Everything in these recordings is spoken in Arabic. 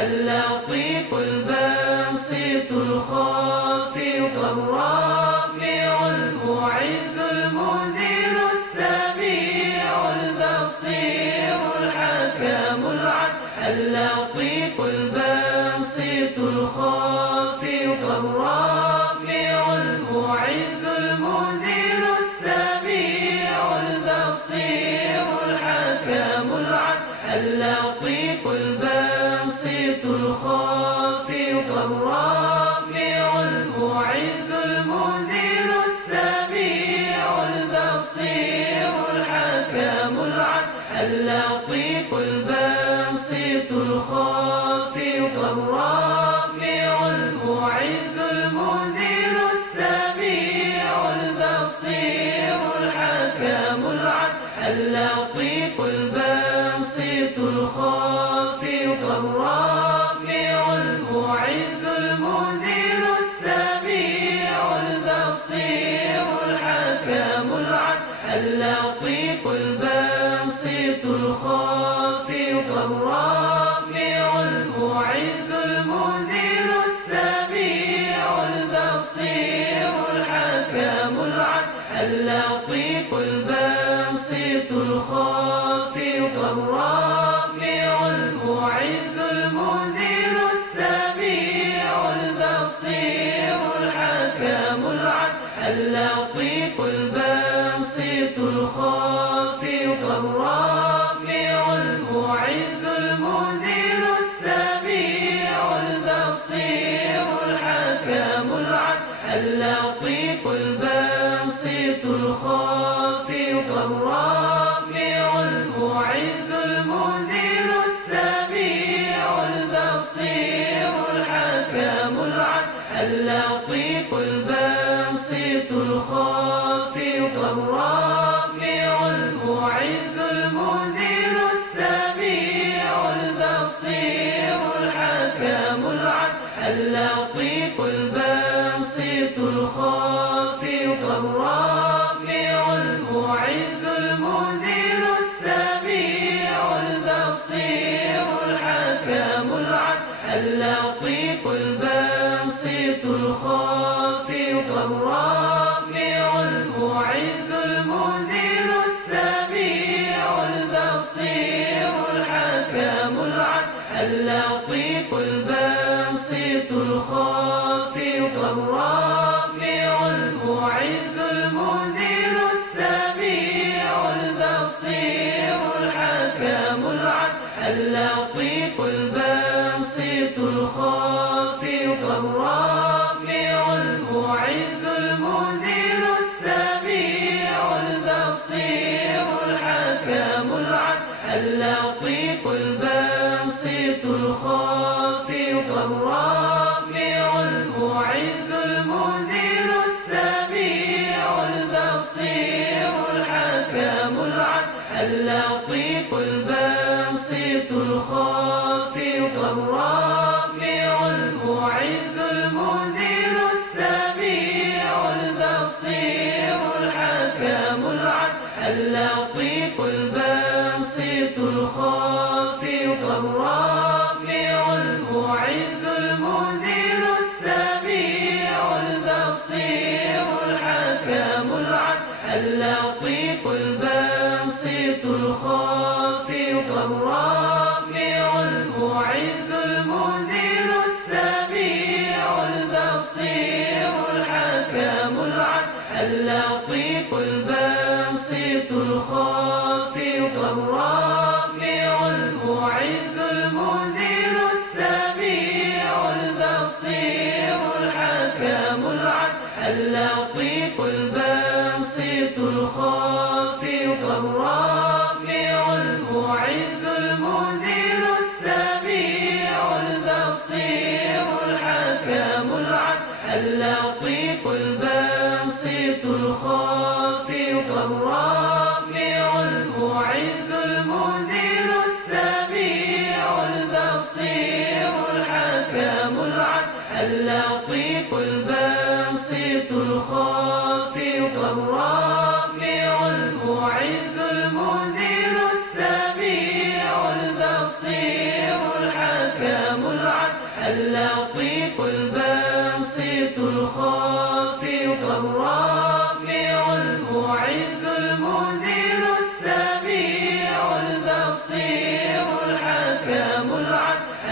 اللطيف البسيط الخافض الرافع المعز المذل السميع البصير الحكم العدل اللطيف البسيط الخافض الرافع المعز المذل السميع البصير الحكم العدل اللطيف البسيط الخافض الرافع المعز المذل السميع البصير الحكم العدل اللطيف البسيط الخافض الرافع المعز المذل السميع البصير الحكم العدل اللطيف البسيط الخافض الرافع المعز المذل السميع البصير الحكم العدل اللطيف البسيط الخافض الرافع المعز المذل السميع البصير الحكم العدل اللطيف البسيط الخافض الرافع المعز المذل السميع البصير الحكم العدل اللطيف البسيط الخافض الرافع المعز المذل السميع البصير الحكم العدل اللطيف البسيط الخافض الرافع المعز المذل السميع البصير الحكم العدل اللطيف البسيط الخافض الرافع المعز المذل السميع البصير الحكم العدل اللطيف البسيط الخافض الرافع المعز المذل السميع البصير الحكم العدل اللطيف البسيط الخافض الرافع المعز المذل السميع البصير الحكم العدل اللطيف البسيط الخافض الرافع المعز المذل السميع البصير الحكم العدل اللطيف البسيط الخافض الرافع المعز المذل السميع البصير الحكم العدل اللطيف البسيط الخافض الرافع المعز المذل السميع البصير الحكم العدل اللطيف البسيط الخافض الرافع المعز المذل السميع البصير الحكم العدل اللطيف البسيط الخافض الرافع المعز المذل السميع البصير الحكم العدل اللطيف البسيط الخافض الرافع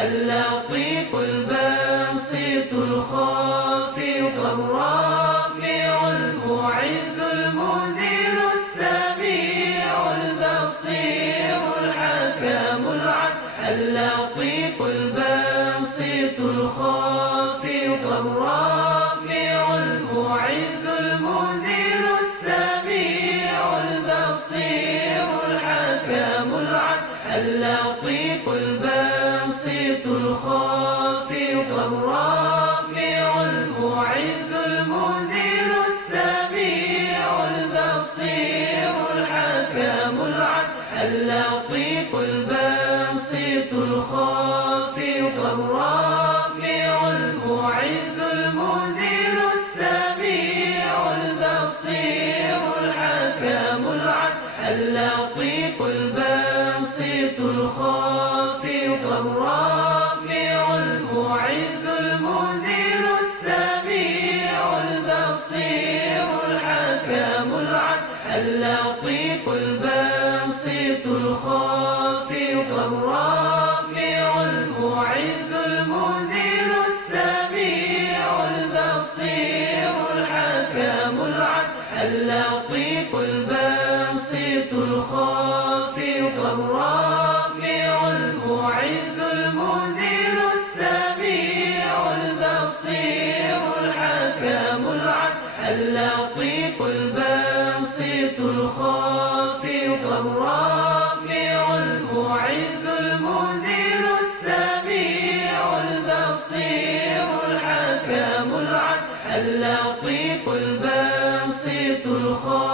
اللطيف البسيط الخافض الرافع المعز المذل السميع البصير الحكم العدل اللطيف البسيط الخافض الرافع المعز المذل السميع البصير الحكم العدل اللطيف البسيط الخافض الرافع المعز المذل السميع البصير الحكم العدل اللطيف البسيط الخافض الرافع المعز المذل السميع البصير الحكم العدل اللطيف البسيط الخافض الرافع المعز المذل السميع البصير الحكم العدل اللطيف البسيط الخافض الرافع المعز المذل السميع البصير الحكم العدل اللطيف البسيط الخافض الرافع المعز المذل السميع البصير الحكم العدل اللطيف البسيط الخافض الرافع المعز المذل السميع البصير الحكم العدل اللطيف البسيط الخافض